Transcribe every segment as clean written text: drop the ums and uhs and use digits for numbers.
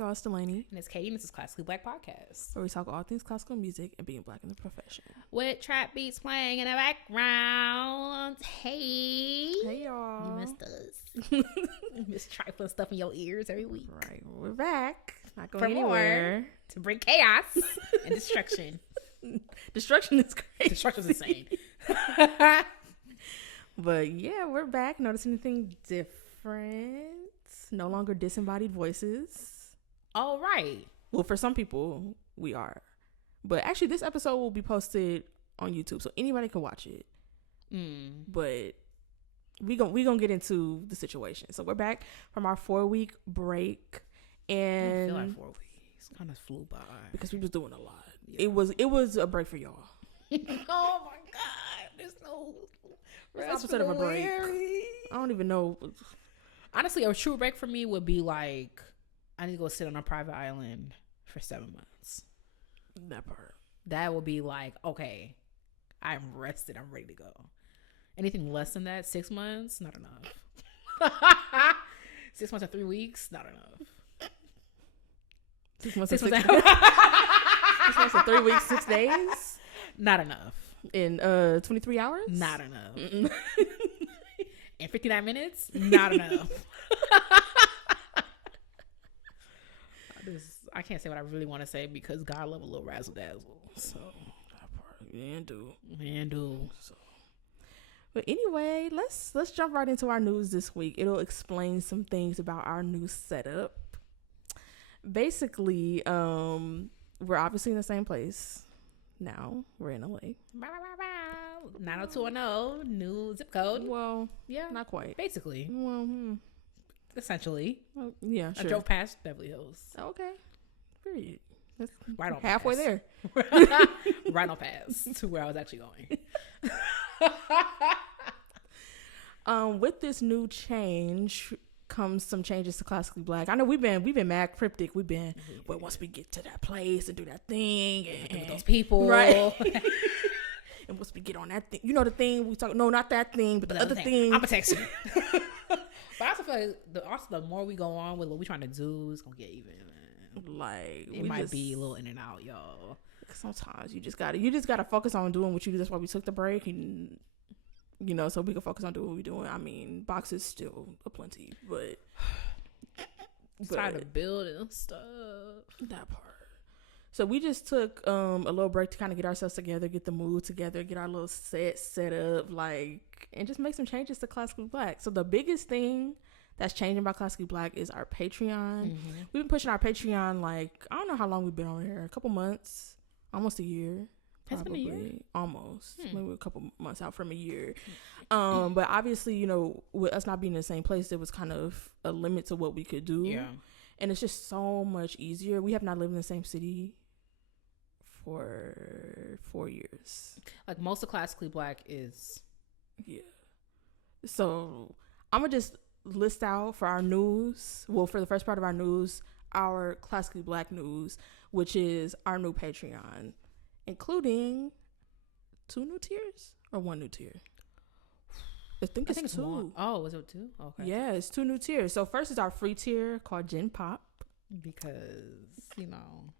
y'all, it's Dalanie. And it's Katie, and this is Classically Black Podcast, where we talk all things classical music and being black in the profession. with trap beats playing in the background. Hey. Hey, y'all. You missed us. You missed trifling stuff in your ears every week. Right, we're back. Not going For anywhere. more, to bring chaos and destruction. Destruction is crazy. Destruction's insane. But yeah, we're back. Notice anything different? No longer disembodied voices. All right. Well, for some people, we are. But actually, this episode will be posted on YouTube, so anybody can watch it. But we gonna get into the situation. So we're back from our 4-week break, and I feel like 4 weeks kind of flew by because we was doing a lot. Yeah. It was a break for y'all. Oh my God! There's no rest Opposite of a break. Larry. I don't even know. Honestly, a true break for me would be like, I need to go sit on a private island for 7 months. That part. That would be like, okay, I'm rested. I'm ready to go. Anything less than that, 6 months, not enough. 6 months or 3 weeks, not enough. 6 months, 6 6 months, 6 months and 3 weeks, 6 days not enough. in 23 hours. Not enough. In 59 minutes, not enough. I can't say what I really want to say because God love a little razzle dazzle. So That part. Man, do. So, but anyway, let's jump right into our news this week. It'll explain some things about our new setup. Basically, we're obviously in the same place now. We're in LA. 90210, new zip code. Well, Yeah, not quite. basically, Well, essentially. well, yeah, I sure. drove past Beverly Hills. Okay. Period. That's Right on halfway pass. there. Right on pass to where I was actually going. With this new change comes some changes to Classically Black. I know we've been mad cryptic. We've been, well, once we get to that place and do that thing and With those people, right? And once we get on that thing, you know, the thing we talk. No, not that thing, but the other thing. I'm gonna text you. But I also feel like the more we go on with what we're trying to do, it's gonna get even. Like It might be a little in and out, y'all. Sometimes you just gotta focus on doing what you do. That's why we took the break, and you know, so we can focus on doing what we're doing. I mean, boxes still aplenty, but Trying to build and stuff. That part. So we just took a little break to kind of get ourselves together, get the mood together, get our little set up, like, and just make some changes to Classically Black. So the biggest thing that's changing about Classically Black is our Patreon. We've been pushing our Patreon, like, I don't know how long we've been on here, a couple months, almost a year. It's been a year? Almost. Maybe a couple months out from a year. But obviously, you know, with us not being in the same place, there was kind of a limit to what we could do. Yeah. And it's just so much easier. We have not lived in the same city for 4 years. Like, most of Classically Black is... Yeah. So I'm going to just list out for our news. Well, for the first part of our news, our Classically Black news, which is our new Patreon, including 2 new tiers or 1 new tier. I think it's 2. one. Oh, was it 2? Okay. Yeah, it's 2 new tiers. So first is our free tier called Gen Pop. Because, you know,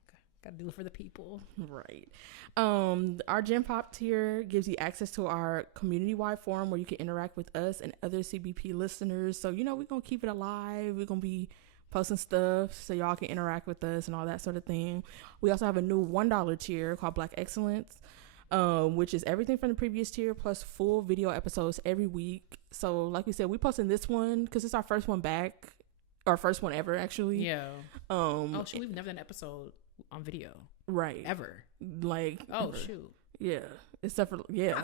gotta do it for the people. Right. Our Gen Pop tier gives you access to our community-wide forum where you can interact with us and other CBP listeners. So, you know, we're going to keep it alive. We're going to be posting stuff so y'all can interact with us and all that sort of thing. We also have a new $1 tier called Black Excellence, which is everything from the previous tier plus full video episodes every week. So, like we said, we posting this one because it's our first one back. Our first one ever, actually. Yeah. Oh, shoot, we've never done an episode on video. Right. Ever. Like. Oh, ever. shoot. Yeah. Except for, yeah.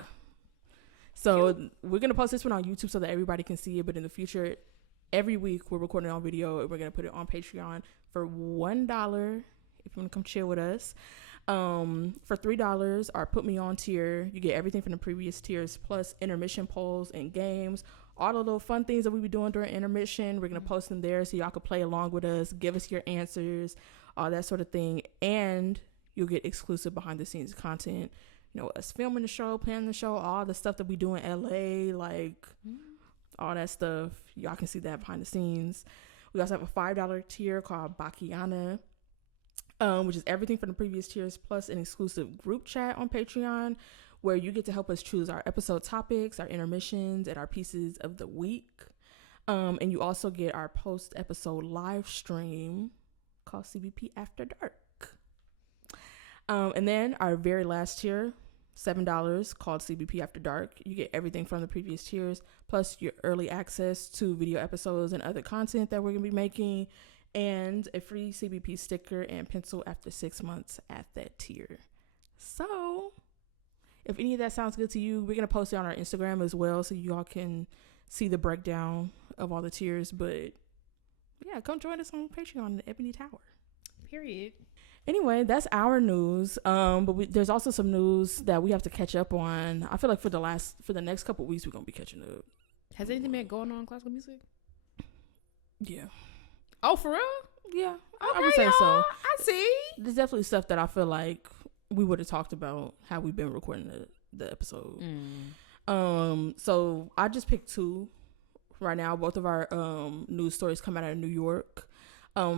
So we're going to post this one on YouTube so that everybody can see it. But in the future, every week we're recording on video and we're going to put it on Patreon for $1 if you want to come chill with us. For $3, our Put Me On tier, you get everything from the previous tiers plus intermission polls and games. All the little fun things that we be doing during intermission, we're going to post them there so y'all can play along with us, give us your answers, all that sort of thing. And you'll get exclusive behind the scenes content. You know, us filming the show, planning the show, all the stuff that we do in LA, like all that stuff. Y'all can see that behind the scenes. We also have a $5 tier called Bakiana, which is everything from the previous tiers plus an exclusive group chat on Patreon where you get to help us choose our episode topics, our intermissions, and our pieces of the week. And you also get our post-episode live stream called CBP After Dark. And then our very last tier, $7, called CBP After Dark. You get everything from the previous tiers, plus your early access to video episodes and other content that we're going to be making, and a free CBP sticker and pencil after 6 months at that tier. So if any of that sounds good to you, we're going to post it on our Instagram as well so you all can see the breakdown of all the tiers. But yeah, come join us on Patreon in the Ebony Tower. Period. Anyway, that's our news. But there's also some news that we have to catch up on. I feel like for the next couple of weeks, we're going to be catching up. Has anything been going on in classical music? Yeah. Oh, for real? Yeah. Okay, I would say so. I see. There's definitely stuff that I feel like we would have talked about how we've been recording the episode. So I just picked two right now. Both of our news stories come out of New York.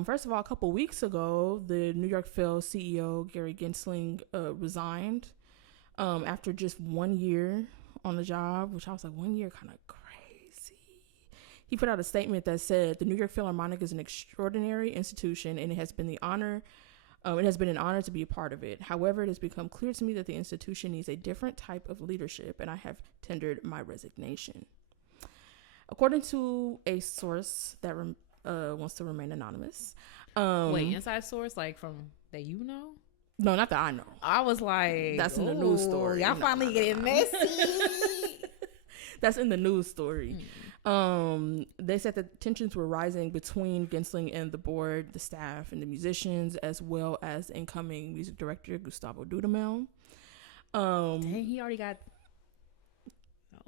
First of all, a couple weeks ago, the New York Phil CEO Gary Gensling resigned after just 1 year on the job, which I was like, 1 year, kind of crazy. He put out a statement that said the New York Philharmonic is an extraordinary institution, and it has been an honor to be a part of it. However, it has become clear to me that the institution needs a different type of leadership, and I have tendered my resignation. According to a source that wants to remain anonymous. Wait, inside source, like from that you know? No, not that I know. I was like, that's in the news story. Y'all finally getting messy. That's in the news story. They said that tensions were rising between Gensling and the board, the staff, and the musicians, as well as incoming music director Gustavo Dudamel. Dang, he already got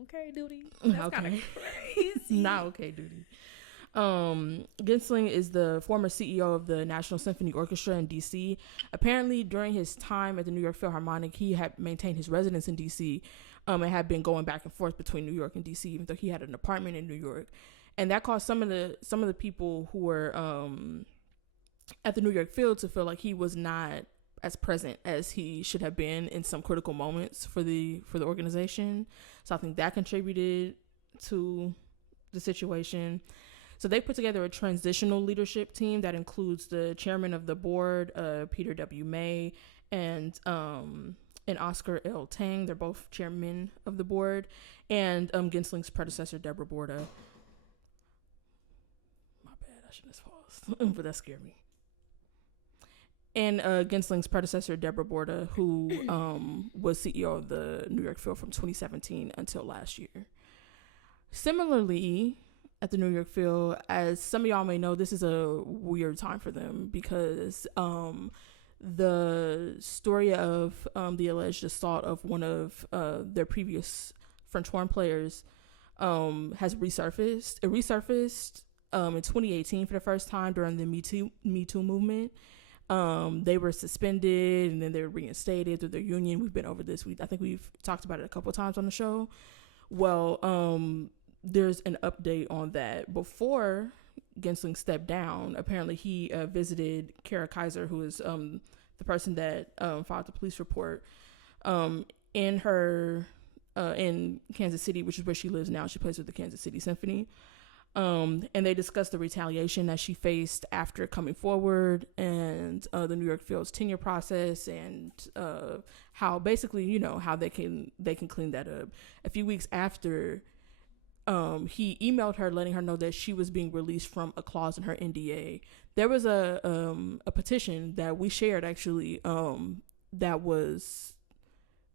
okay duty. That's kind of crazy. Not okay duty. Gensling is the former CEO of the National Symphony Orchestra in DC. Apparently, during his time at the New York Philharmonic, he had maintained his residence in DC, and had been going back and forth between New York and DC, even though he had an apartment in New York. And that caused some of the people who were at the New York Phil to feel like he was not as present as he should have been in some critical moments for the organization. So I think that contributed to the situation. So they put together a transitional leadership team that includes the chairman of the board, Peter W. May, and Oscar L. Tang. They're both chairmen of the board, and Gensling's predecessor, Deborah Borda. My bad, I shouldn't have paused, but that scared me. And Gensling's predecessor, Deborah Borda, who was CEO of the New York Phil from 2017 until last year. Similarly, at the New York Phil, as some of y'all may know, this is a weird time for them because the story of the alleged assault of one of their previous French horn players has resurfaced. It resurfaced in 2018 for the first time during the Me Too movement. They were suspended and then they were reinstated through their union. We've been over this. I think we've talked about it a couple of times on the show. Well, there's an update on that. Before Gensling stepped down, apparently he visited Kara Kaiser, who is the person that filed the police report in Kansas City, which is where she lives now. She plays with the Kansas City Symphony. And they discussed the retaliation that she faced after coming forward and the New York Phil's tenure process and how basically, how they can clean that up. A few weeks after, he emailed her letting her know that she was being released from a clause in her NDA. There was a petition that we shared actually that was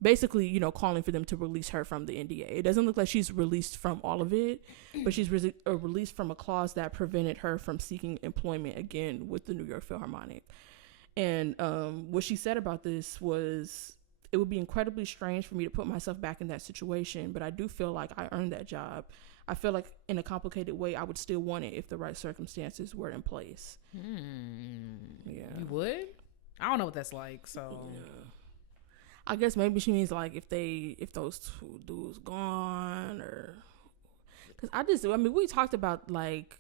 basically, calling for them to release her from the NDA. It doesn't look like she's released from all of it, but she's released from a clause that prevented her from seeking employment again with the New York Philharmonic. And what she said about this was, it would be incredibly strange for me to put myself back in that situation, but I do feel like I earned that job. I feel like in a complicated way, I would still want it if the right circumstances were in place. Yeah. You would? I don't know what that's like, so... Yeah. I guess maybe she means like if those two dudes gone, or because we talked about like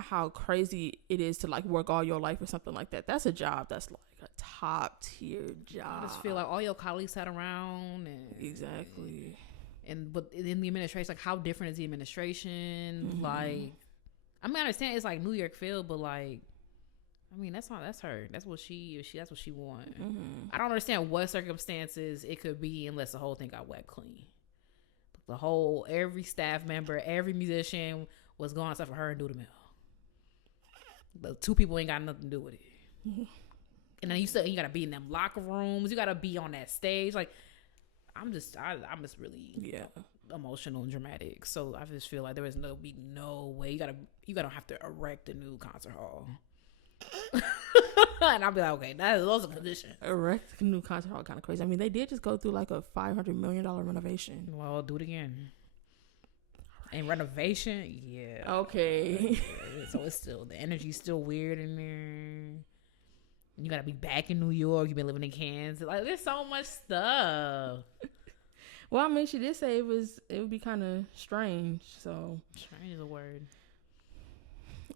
how crazy it is to like work all your life or something like that. That's a job that's like a top tier job. I just feel like all your colleagues sat around and exactly. And but in the administration, like how different is the administration? Like, I mean, I understand it's like New York feel, but like, I mean, that's her. That's what that's what she want. I don't understand what circumstances it could be unless the whole thing got wet clean. Every staff member, every musician was going stuff for her and do the mill. The two people ain't got nothing to do with it. And then you gotta be in them locker rooms. You gotta be on that stage. Like, I'm just really emotional and dramatic. So I just feel like there was no way you gotta have to erect a new concert hall. And I'll be like, okay, those are conditions. Erect a new concert hall, kind of crazy. I mean, they did just go through like a $500 million renovation. Well, I'll do it again. And renovation, yeah. Okay. Yeah, so it's still, the energy's still weird in there. You gotta be back in New York. You've been living in Kansas. Like, there's so much stuff. Well, I mean, she did say it would be kind of strange. So strange is a word.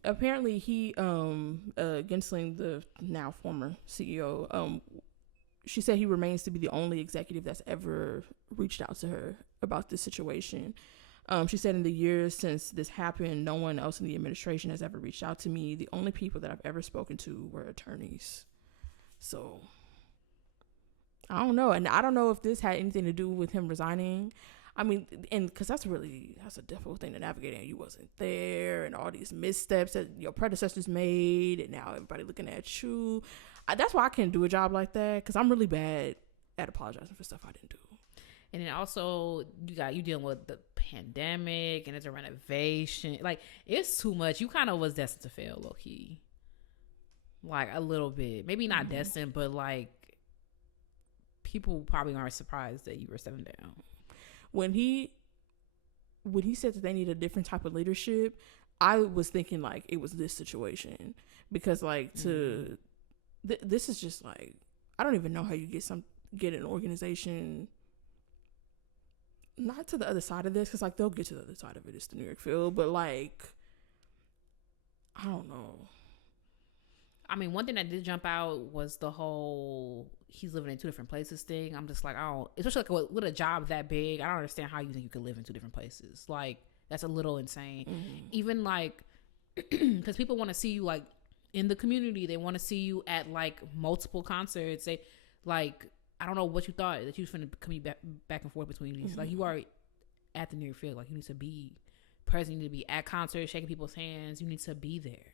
Apparently, he Gensling, the now former CEO, she said he remains to be the only executive that's ever reached out to her about this situation. She said, in the years since this happened, no one else in the administration has ever reached out to me. The only people that I've ever spoken to were attorneys. So I don't know. And I don't know if this had anything to do with him resigning. I mean, and because that's a difficult thing to navigate, and you wasn't there, and all these missteps that your predecessors made, and now everybody looking at you. That's why I can't do a job like that, because I'm really bad at apologizing for stuff I didn't do. And then also you dealing with the pandemic, and it's a renovation. Like, it's too much. You kind of was destined to fail, low key. Like, a little bit, maybe not destined, but like, people probably aren't surprised that you were stepping down. When he said that they need a different type of leadership, I was thinking like it was this situation, because like this is just like, I don't even know how you get an organization not to the other side of this, because like they'll get to the other side of it. It's the New York field, but like, I don't know. I mean, one thing that did jump out was the whole he's living in two different places thing. I'm just like, especially like with a job that big, I don't understand how you think you could live in two different places. Like, that's a little insane. Even like, because people want to see you like in the community. They want to see you at like multiple concerts. They like, I don't know what you thought that you was finna come back and forth between these. Like, you are at the New York field. Like, you need to be present. You need to be at concerts, shaking people's hands. You need to be there.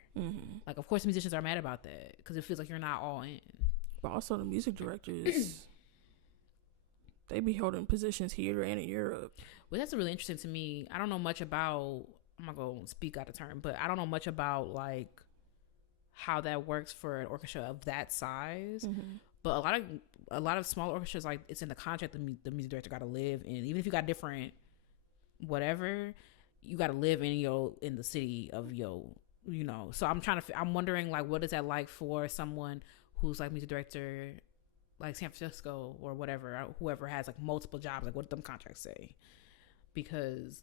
Like, of course, musicians are mad about that because it feels like you're not all in. But also the music directors, they be holding positions here and in Europe. Well, that's really interesting to me. I don't know much about, I'm not going to speak out of turn, but I don't know much about like how that works for an orchestra of that size. But a lot of small orchestras, like, it's in the contract the music director got to live in. Even if you got different whatever, you got to live in the city of you know. So I'm wondering, like, what is that like for someone who's like music director, like San Francisco or whatever, or whoever has like multiple jobs, like what them contracts say? Because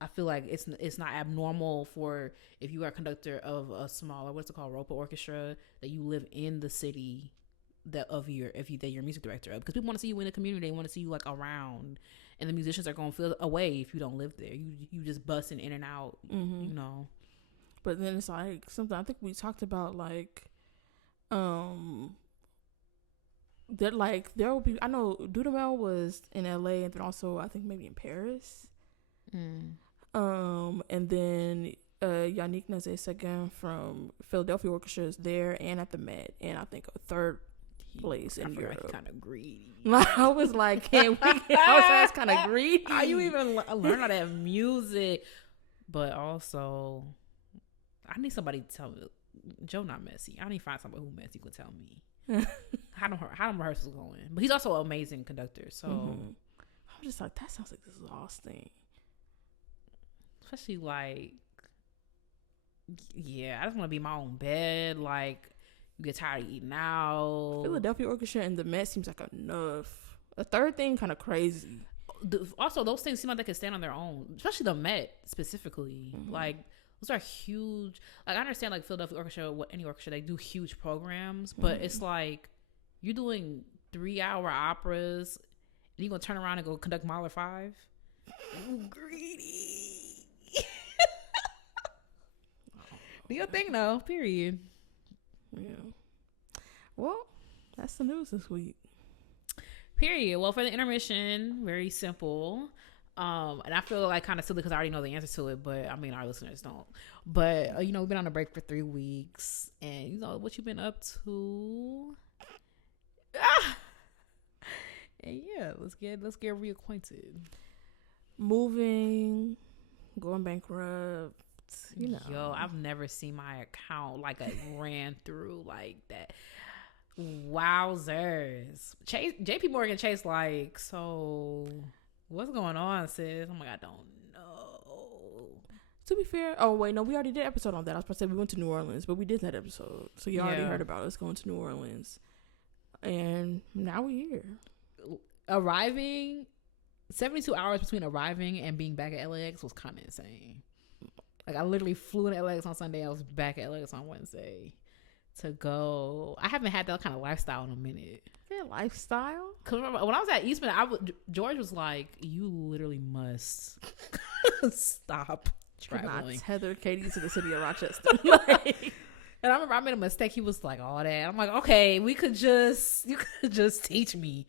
I feel like it's not abnormal for, if you are a conductor of a smaller, what's it called, Ropa orchestra, that you live in the city that you're music director of, because people want to see you in the community. They want to see you like around, and the musicians are going to feel away if you don't live there. You just busting in and out, you know. But then it's like something I think we talked about, like, that like there will be, I know Dudamel was in LA, and then also I think maybe in Paris. And then Yannick Nazé-Seguin from Philadelphia Orchestra is there and at the Met, and I think a third place in Europe. Kind of greedy. I was like, can we get ourselves kind of greedy? How you even learn all that music? But also, I need somebody to tell me, Joe not messy. I need to find somebody who messy could tell me how them rehearsals going. But he's also an amazing conductor. So I'm just like, that sounds like this lost thing. Especially like, yeah, I just want to be in my own bed. Like, you get tired of eating out. Philadelphia Orchestra and the Met seems like enough. A third thing kind of crazy. Also, those things seem like they can stand on their own, especially the Met specifically. Like those are huge. Like, I understand, like, Philadelphia Orchestra, any orchestra, they do huge programs, but it's like you're doing 3-hour operas and you're gonna turn around and go conduct Mahler 5. Ooh, greedy. Do your thing though, period. Yeah. Well, that's the news this week. Period. Well, for the intermission, very simple. And I feel like kind of silly because I already know the answer to it, but I mean, our listeners don't. But you know, we've been on a break for 3 weeks, and you know what you've been up to. And yeah, let's get reacquainted. Moving, going bankrupt. You know, Yo, I've never seen my account like it ran through like that. Wowzers. JP Morgan Chase, like, so what's going on, sis? I'm like, I don't know. To be fair, oh wait, no, we already did an episode on that. I was supposed to say we went to New Orleans, but we did that episode, so you already heard about us going to New Orleans, and now we're here. Arriving 72 hours between arriving and being back at LAX was kind of insane. Like, I literally flew in LAX on Sunday. I was back at LAX on Wednesday to go. I haven't had that kind of lifestyle in a minute. Yeah, lifestyle? Because remember, when I was at Eastman, George was like, you literally must stop traveling. Not tether Katie to the city of Rochester. Like, and I remember I made a mistake. He was like, all that. I'm like, okay, you could just teach me.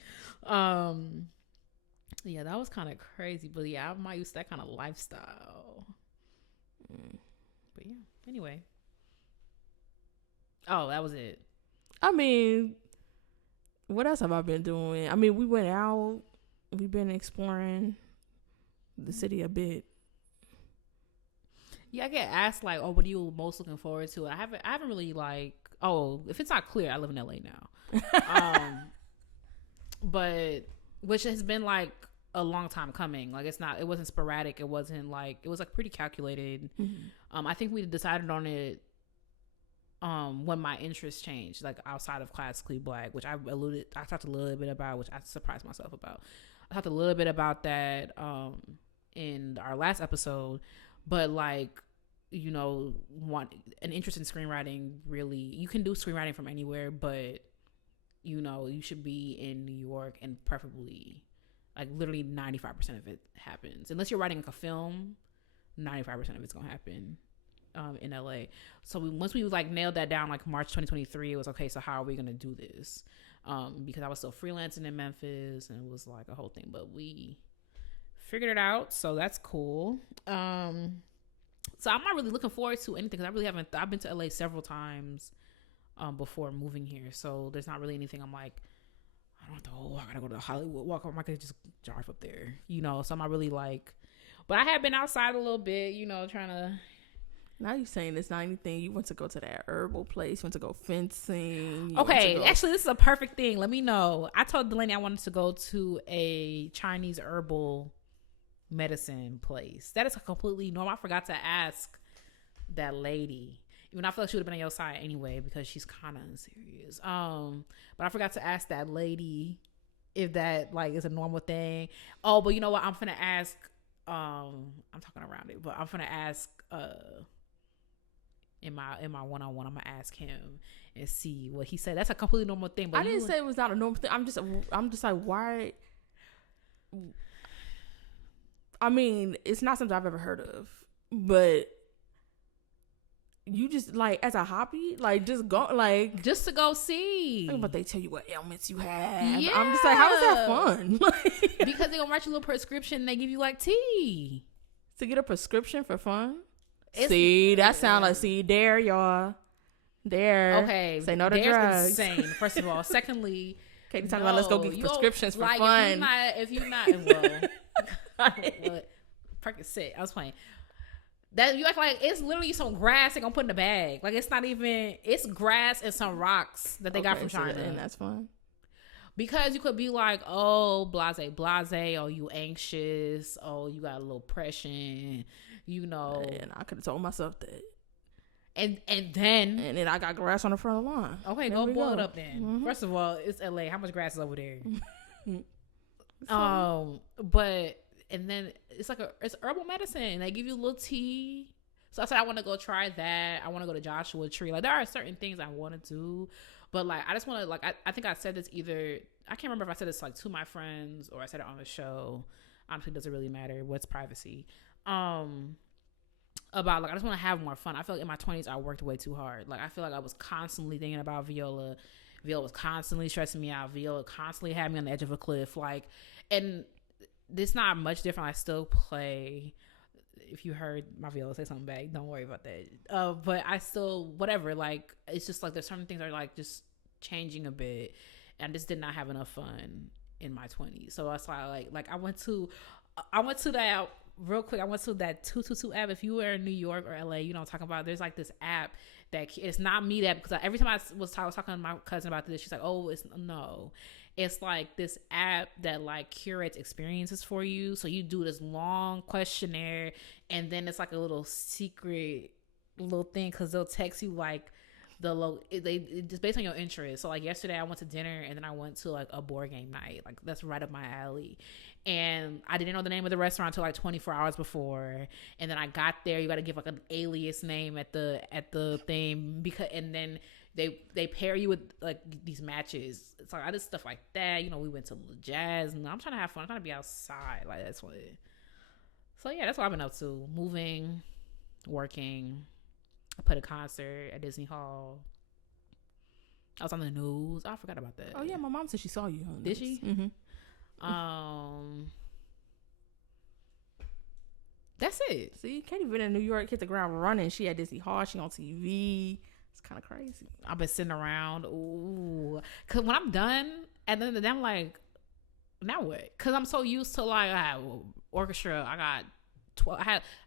Yeah, that was kind of crazy. But yeah, I'm not used to that kind of lifestyle. But yeah, anyway. Oh, that was it. I mean, what else have I been doing? I mean, we went out. We've been exploring the city a bit. Yeah, I get asked like, "Oh, what are you most looking forward to?" I haven't really like. Oh, if it's not clear, I live in LA now. But which has been like a long time coming. Like, it wasn't sporadic. It was like pretty calculated. Mm-hmm. I think we decided on it when my interests changed, like outside of classically black, which I talked a little bit about, which I surprised myself about. I talked a little bit about that in our last episode, but like, you know, an interest in screenwriting, really, you can do screenwriting from anywhere, but you know, you should be in New York, and preferably like literally 95% of it happens. Unless you're writing like a film, 95% of it's gonna happen in LA. So once we like nailed that down, like March 2023, it was okay. So how are we gonna do this? Because I was still freelancing in Memphis, and it was like a whole thing. But we figured it out, so that's cool. So I'm not really looking forward to anything because I really haven't. I've been to LA several times before moving here, so there's not really anything I'm like, I don't have to, I gotta go to the Hollywood Walk, or I could just drive up there, you know. So I'm not really like, but I have been outside a little bit, you know, trying to. Now you're saying it's not anything. You went to go to that herbal place. You went to go fencing. Okay, actually, this is a perfect thing. Let me know. I told Dalanie I wanted to go to a Chinese herbal medicine place. That is completely normal. I forgot to ask that lady. Even I feel like she would have been on your side anyway because she's kind of serious. But I forgot to ask that lady if that like is a normal thing. Oh, but you know what? I'm finna ask. I'm talking around it, but I'm finna ask. In my one-on-one, I'm gonna ask him and see what he said. That's a completely normal thing. But I didn't say it was not a normal thing. I'm just like, why? I mean, it's not something I've ever heard of, but you just like as a hobby, like just go, like just to go see. But they tell you what ailments you have. Yeah. I'm just like, how is that fun? Because they're gonna write you a little prescription and they give you like tea. To get a prescription for fun? That sounds like, there, y'all. There. Okay. Say no to drugs. Insane, first of all. Secondly, Katie talking about let's go get prescriptions for fun. If you're not, well, Percocet. I was playing. That you act like it's literally some grass they're gonna put in the bag. Like it's not even. It's grass and some rocks that they got from China, and that's fun. Because you could be like, oh, blase, oh, you anxious, oh, you got a little depression, you know. And I could have told myself that. And then I got grass on the front of the lawn. Okay, go boil it up then. Mm-hmm. First of all, it's LA. How much grass is over there? But and then it's herbal medicine. They give you a little tea. So I said I want to go try that. I want to go to Joshua Tree. Like there are certain things I want to do, but like I just want to like I think I said this either, I can't remember if I said this like to my friends or I said it on the show. Honestly, it doesn't really matter. What's privacy? About like I just want to have more fun. I feel like in my 20s I worked way too hard. Like I feel like I was constantly thinking about viola. Viola was constantly stressing me out. Viola constantly had me on the edge of a cliff. Like, and it's not much different. I still play. If you heard my viola say something back, don't worry about that. But I still, whatever. Like, it's just like there's certain things that are like just changing a bit, and I just did not have enough fun in my 20s. So that's why like I went to that real quick. I went to that 222 app. If you were in New York or LA, you know what I'm talking about. There's like this app that it's not me that, because every time I was talking to my cousin about this, she's like, oh, it's like this app that like curates experiences for you. So you do this long questionnaire, and then it's like a little secret little thing, because they'll text you like it's just based on your interest. So like yesterday I went to dinner, and then I went to like a board game night. Like that's right up my alley. And I didn't know the name of the restaurant until like 24 hours before. And then I got there. You got to give like an alias name at the thing, because, and then they pair you with like these matches. It's like I did stuff like that. You know, we went to jazz, and I'm trying to have fun. I'm trying to be outside. Like that's what. So yeah, that's what I've been up to. Moving, working. I put a concert at Disney Hall. I was on the news. I forgot about that. Oh yeah, my mom said she saw you. Did she? Mm-hmm. That's it. See, Katie been in New York, hit the ground running. She at Disney Hall. She on TV. It's kind of crazy. I've been sitting around. Ooh, cause when I'm done, and then I'm like, now what? Cause I'm so used to like I had orchestra. I got 12.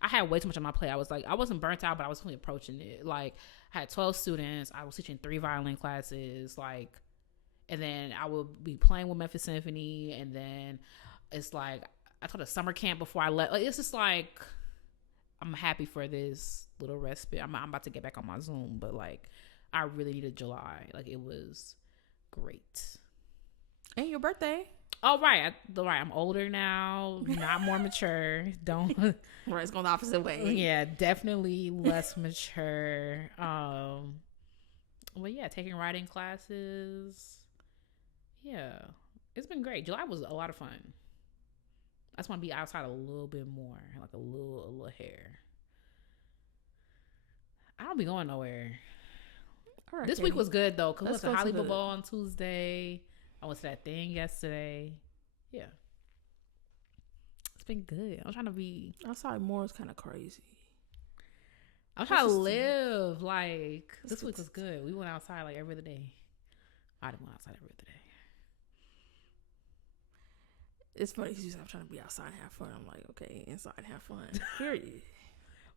I had way too much on my plate. I was like, I wasn't burnt out, but I was really approaching it. Like I had 12 students. I was teaching 3 violin classes. Like. And then I would be playing with Memphis Symphony. And then it's like, I taught a summer camp before I left. Like, it's just like, I'm happy for this little respite. I'm about to get back on my Zoom. But like, I really needed July. Like, it was great. And your birthday. Oh, right. I'm older now. Not more mature. Don't. Right, it's going the opposite way. Yeah, definitely less mature. Well, yeah, taking writing classes. Yeah, it's been great. July was a lot of fun. I just want to be outside a little bit more, like a little hair. I don't be going nowhere. All right, this week was good though, because we went to Hollywood Bowl on Tuesday. I went to that thing yesterday. Yeah, it's been good. I'm trying to be outside more. Is kind of crazy. I'm trying to live. Like this week was good. We went outside like every other day. I didn't go outside every other day. It's funny because you said I'm trying to be outside and have fun. I'm like, okay, inside and have fun. Period.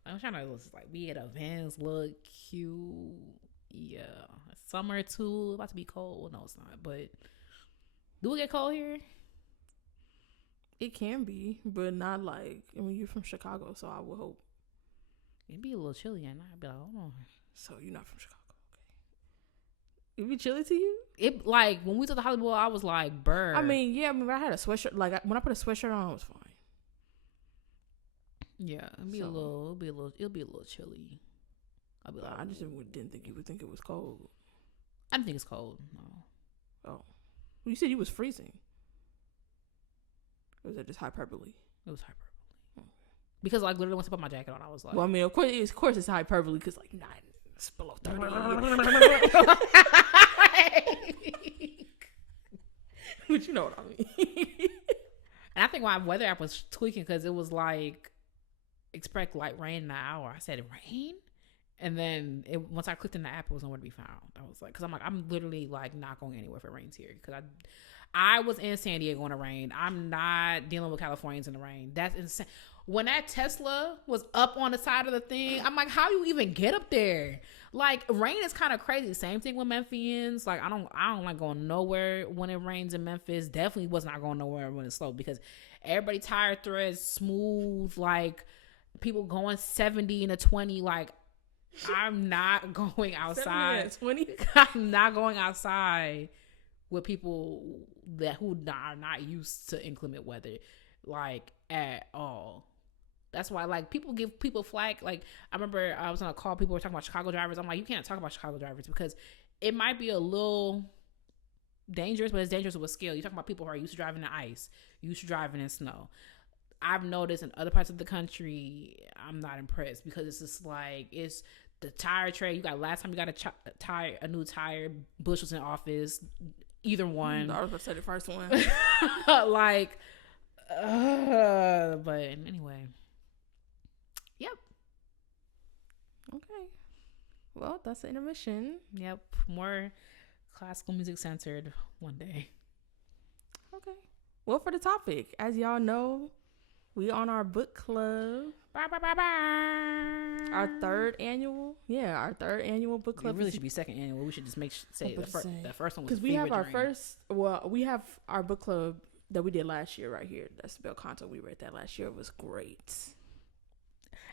I'm trying to like be at events, look cute. Yeah, summer too. About to be cold. Well, no, it's not. But do it get cold here? It can be, but not like. I mean, you're from Chicago, so I would hope. It'd be a little chilly at night. I'd be like, hold on. So you're not from Chicago, okay? It'd be chilly to you? It like when we went to the Hollywood, I was like, burr. I mean, yeah. I mean, I had a sweatshirt. Like when I put a sweatshirt on, it was fine. Yeah, it'll be a little chilly. I'll be like, I just didn't think you would think it was cold. I didn't think it's cold. No. Oh, you said you was freezing. Or was that just hyperbole? It was hyperbole. Because like literally once I put my jacket on, I was like, well, I mean, of course it's hyperbole because like it's below 30. But you know what I mean. And I think my weather app was tweaking because it was like expect light rain in an hour. I said rain, and then once I clicked in the app, it was nowhere to be found. I was like, because I'm literally like not going anywhere if it rains here, because I was in San Diego in the rain. I'm not dealing with Californians in the rain. That's insane. When that Tesla was up on the side of the thing, I'm like, how you even get up there? Like, rain is kind of crazy. Same thing with Memphians. Like, I don't like going nowhere when it rains in Memphis. Definitely was not going nowhere when it's slow, because everybody tire threads smooth. Like, people going 70 and a 20. Like, I'm not going outside. 70 and 20? I'm not going outside with people who are not used to inclement weather, like, at all. That's why, like, people give people flack. Like, I remember I was on a call, people were talking about Chicago drivers. I'm like, you can't talk about Chicago drivers because it might be a little dangerous, but it's dangerous with skill. You're talking about people who are used to driving in ice, used to driving in snow. I've noticed in other parts of the country, I'm not impressed because it's just like, it's the tire trade. You got, last time you got a new tire, Bush was in office, either one. I was about to say the first one. Like, but anyway. Yep. Okay. Well, that's the intermission. Yep. More classical music centered one day. Okay. Well, for the topic, as y'all know, we on our book club. Our third annual book club. It really should be second annual. We should just say the first one was because we have our first. Well, we have our book club that we did last year right here. That's the Belcanto. We read that last year. It was great.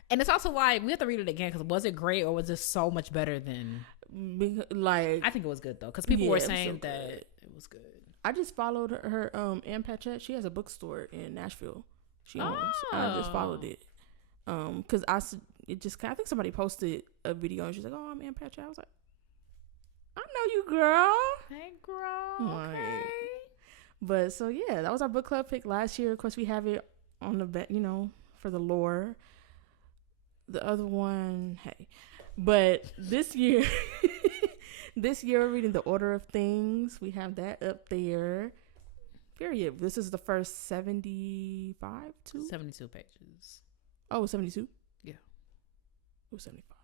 And it's also like we have to read it again because was it great or was it so much better than? Like, I think it was good though because people were saying that it was good. I just followed her Ann Patchett. She has a bookstore in Nashville. She owns. I just followed it. Because I think somebody posted a video and she's like, "Oh, I'm Ann Patchett." I was like, "I know you, girl." Hey, girl. Okay. But so yeah, that was our book club pick last year. Of course, we have it on the back, for the lore. The other one, hey, but this year, we're reading The Order of Things. We have that up there. Period. This is the first 72 pages. Oh, 72? Yeah. It was 75.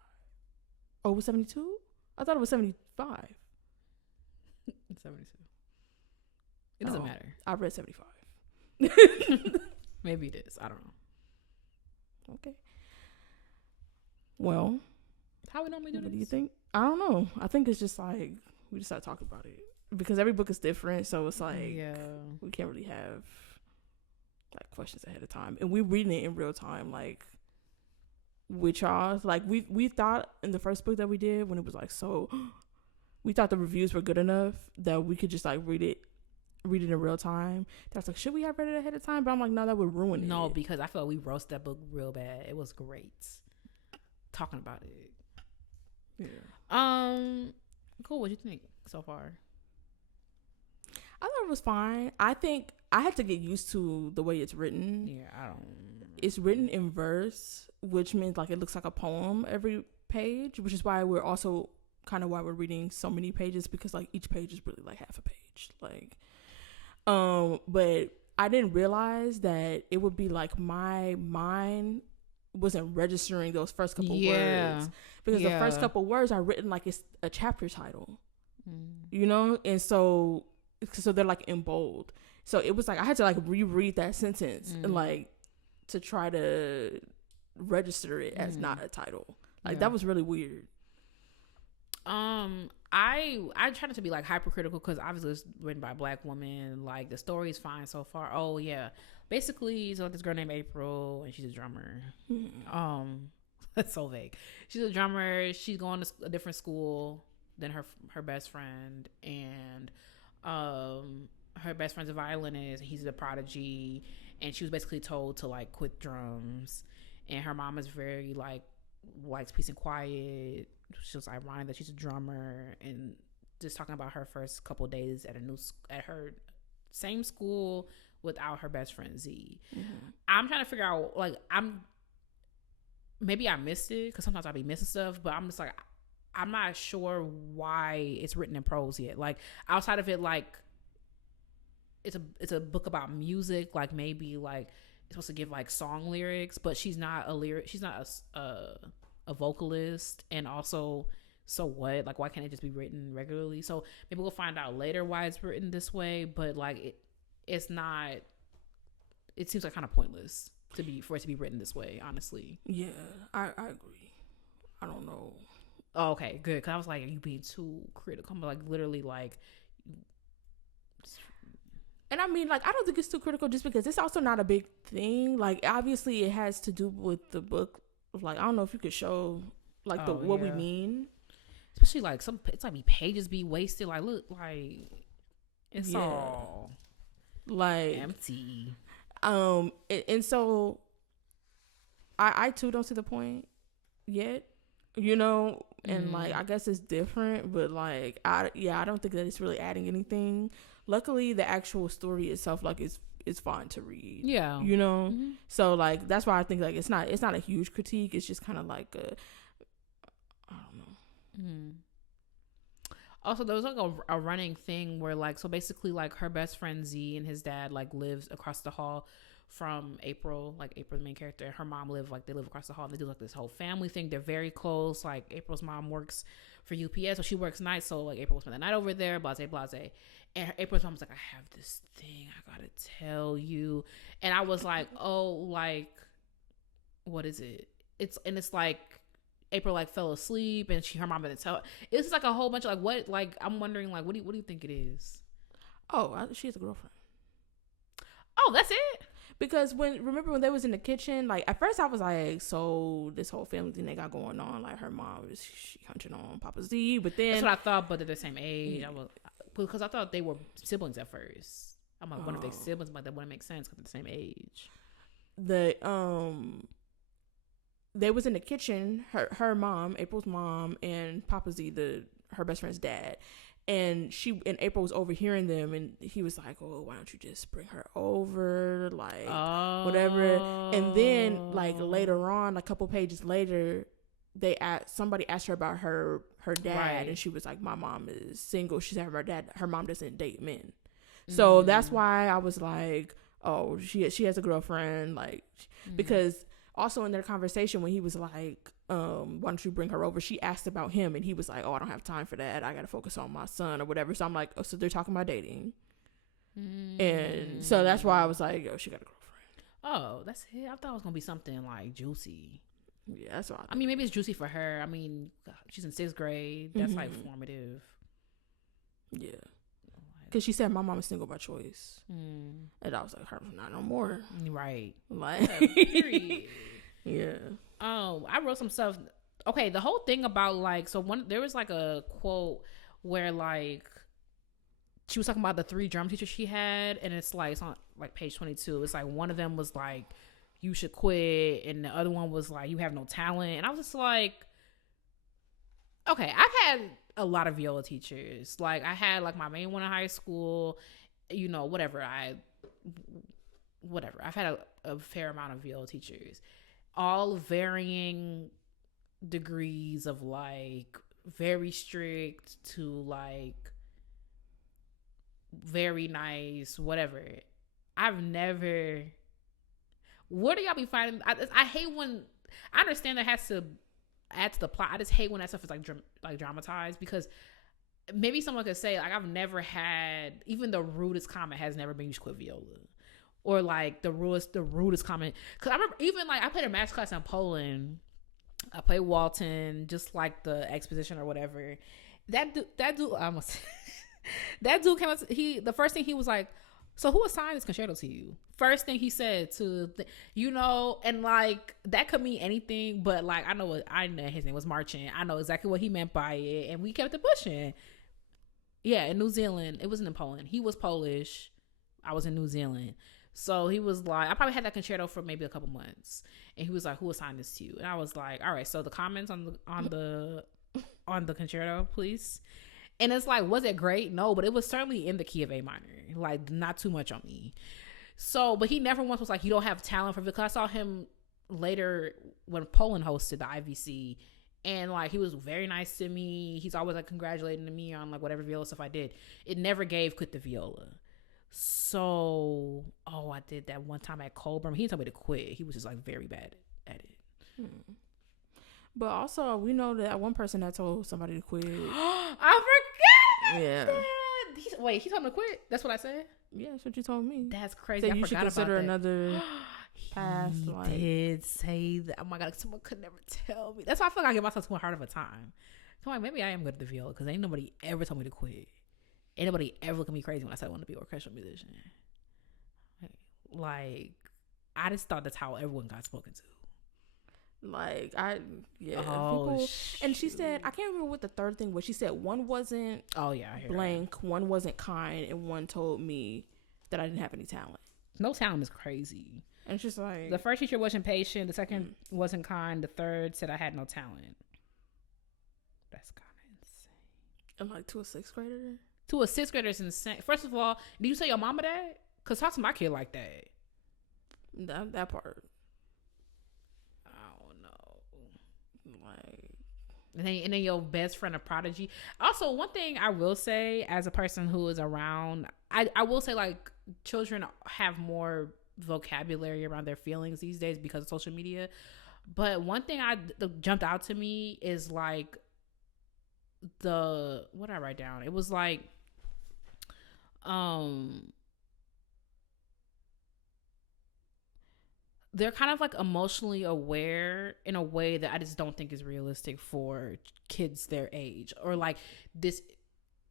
Oh, it was 72? I thought it was 75. 72. It doesn't matter. I read 75. Maybe it is. I don't know. Okay. Well, how we normally do this? What do you think? I don't know. I think it's just like we just start talking about it because every book is different, so it's like we can't really have like questions ahead of time, and we're reading it in real time, like with y'all. Like we thought in the first book that we did when it was like we thought the reviews were good enough that we could just like read it in real time. That's like, should we have read it ahead of time? But I'm like, no, that would ruin it. No, because I feel like we roasted that book real bad. It was great. Talking about it. Yeah. Cool. What do you think so far? I thought it was fine. I think I had to get used to the way it's written. Yeah, It's written in verse, which means like it looks like a poem every page, which is why we're also kind of why we're reading so many pages, because like each page is really like half a page. Like, but I didn't realize that it would be like my mind wasn't registering those first couple words, because the first couple words are written like it's a chapter title, and so they're like in bold. So it was like I had to like reread that sentence and like to try to register it as not a title. Like that was really weird. I try not to be like hypercritical because obviously it's written by a Black woman. Like the story is fine so far. Oh yeah, basically, so this girl named April and she's a drummer. That's so vague. She's a drummer. She's going to a different school than her best friend, and her best friend's a violinist. He's a prodigy, and she was basically told to like quit drums. And her mom is very like likes peace and quiet. She was ironic that she's a drummer, and just talking about her first couple days at her same school without her best friend Z. I'm trying to figure out, like, maybe I missed it because sometimes I'll be missing stuff, but I'm just like, I'm not sure why it's written in prose yet. Like outside of it, like it's a book about music, like maybe like it's supposed to give like song lyrics, but she's not a vocalist, and also, so what? Like, why can't it just be written regularly? So maybe we'll find out later why it's written this way, but like it's not. It seems like kind of pointless for it to be written this way, honestly. Yeah, I agree. I don't know. Oh, okay, good. Because I was like, are you being too critical? But like literally, like. And I mean, like, I don't think it's too critical just because it's also not a big thing. Like, obviously, it has to do with the book. Like, I don't know if you could show like what we mean, especially like it's like pages be wasted. Like, look, like it's all like empty. And so I too don't see the point yet, you know, and like I guess it's different, but like I don't think that it's really adding anything. Luckily, the actual story itself, like, is fine to read. Yeah, you know. So like that's why I think like it's not a huge critique. It's just kind of like I don't know. Also, there was like a running thing where like, so basically like her best friend Z and his dad like lives across the hall from April, like April, the main character. Her mom they live across the hall, and they do like this whole family thing. They're very close. Like April's mom works for UPS, so she works nights, so like April will spend the night over there, blase blase. And April's mom's like, I have this thing I gotta tell you. And I was like, oh, like, what is it? It's like April like fell asleep and her mom didn't tell. It's like a whole bunch of like, what, like, I'm wondering like, what do you think it is? Oh, she has a girlfriend. Oh, that's it? Because remember when they was in the kitchen, like at first I was like, so this whole family thing they got going on, like her mom she hunching on Papa Z, but then that's what I thought, but they're the same age. Because I thought they were siblings at first. I'm like, what if they siblings? Like that wouldn't make sense because they're the same age. They was in the kitchen, her mom, April's mom, and Papa Z, her best friend's dad. And April was overhearing them, and he was like, "Oh, why don't you just bring her over, like whatever?" And then, like later on, a couple pages later, somebody asked her about her dad, right. And she was like, "My mom is single." She said her mom doesn't date men. So that's why I was like, "Oh, she has a girlfriend," like because also in their conversation when he was like, why don't you bring her over? She asked about him, and he was like, oh, I don't have time for that. I got to focus on my son or whatever. So I'm like, oh, so they're talking about dating. And so that's why I was like, yo, she got a girlfriend. Oh, that's it. I thought it was going to be something like juicy. Yeah, that's what I mean, maybe it's juicy for her. I mean, she's in 6th grade. That's like formative. Yeah. Because she said, my mom is single by choice. And I was like, her, not no more. Right. Like, period. Yeah. Oh, I wrote some stuff. Okay, the whole thing about like, so there was like a quote where like she was talking about the 3 drum teachers she had, and it's on like page 22. It's like one of them was like, you should quit, and the other one was like, you have no talent. And I was just like, okay, I've had a lot of viola teachers. Like I had like my main one in high school, you know, whatever. I've had a fair amount of viola teachers, all varying degrees of like very strict to like very nice, whatever. I've never. What do y'all be finding? I hate when, I understand that has to add to the plot. I just hate when that stuff is like dramatized, because maybe someone could say like, I've never had, even the rudest comment has never been, you should quit viola. Or like the rudest comment. Cause I remember even like I played a math class in Poland. I played Walton, just like the exposition or whatever. That dude that dude came up. The first thing he was like, so who assigned this concerto to you? First thing he said and like that could mean anything, but like I know his name was Marchand. I know exactly what he meant by it, and we kept it pushing. Yeah, in New Zealand, it wasn't in Poland. He was Polish. I was in New Zealand. So he was like, I probably had that concerto for maybe a couple months, and he was like, who assigned this to you? And I was like, all right, so the comments on the concerto, please. And it's like, was it great? No, but it was certainly in the key of A minor, like not too much on me. So, but he never once was like, you don't have talent for it, because I saw him later when Poland hosted the IVC, and like he was very nice to me. He's always like congratulating me on like whatever viola stuff I did. It never gave quit the viola. So, I did that one time at Colburn. He told me to quit. He was just like very bad at it. But also, we know that one person that told somebody to quit. I forgot. Yeah. He told me to quit. That's what I said. Yeah, that's what you told me. That's crazy. So you should consider another path. He did say that. Oh my god, someone could never tell me. That's why I feel like I give myself too hard of a time. So like, maybe I am good at the viola, because ain't nobody ever told me to quit. Ain't nobody ever look at me crazy when I said I want to be an orchestral musician. Like, I just thought that's how everyone got spoken to. Like, people, and she said, I can't remember what the third thing was. She said one wasn't blank, one wasn't kind, and one told me that I didn't have any talent. No talent is crazy. And it's just like, the first teacher wasn't patient. The second wasn't kind. The third said I had no talent. That's kind of insane. and like to a sixth grader. To a sixth grader is insane. First of all, do you tell your mama that? Cause talk to my kid like that. That part. I don't know. Like, And then your best friend, a prodigy. Also, one thing I will say, as a person who is around, I will say, like, children have more vocabulary around their feelings these days because of social media. But one thing that jumped out to me is like what did I write down? It was like, they're kind of like emotionally aware in a way that I just don't think is realistic for kids their age, or like this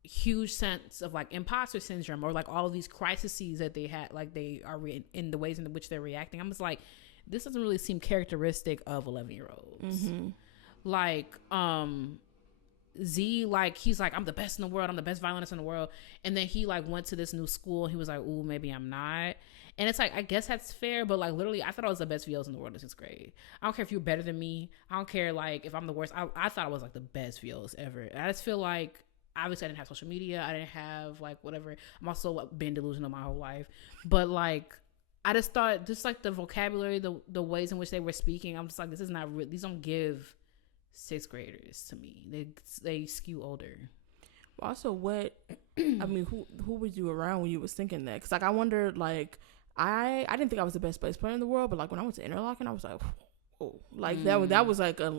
huge sense of like imposter syndrome, or like all of these crises that they had, like they are in the ways in which they're reacting. I'm just like, this doesn't really seem characteristic of 11-year-olds. Like, Z, like, he's like, I'm the best in the world, I'm the best violinist in the world, and then he like went to this new school and he was like, ooh, maybe I'm not. And it's like, I guess that's fair, but like literally I thought I was the best violinist in the world in 6th grade. I don't care if you're better than me, I don't care like if I'm the worst. I thought I was like the best violist ever. And I just feel like, obviously I didn't have social media, I didn't have like whatever, I'm also been delusional my whole life, but like I just thought, just like the vocabulary, the ways in which they were speaking, I'm just like, this is not real. These don't give 6th graders to me. They skew older. Also, what I mean, who was you around when you was thinking that? Because like I wondered, like I didn't think I was the best bass player in the world, but like when I went to Interlochen, I was like, oh, like that was like a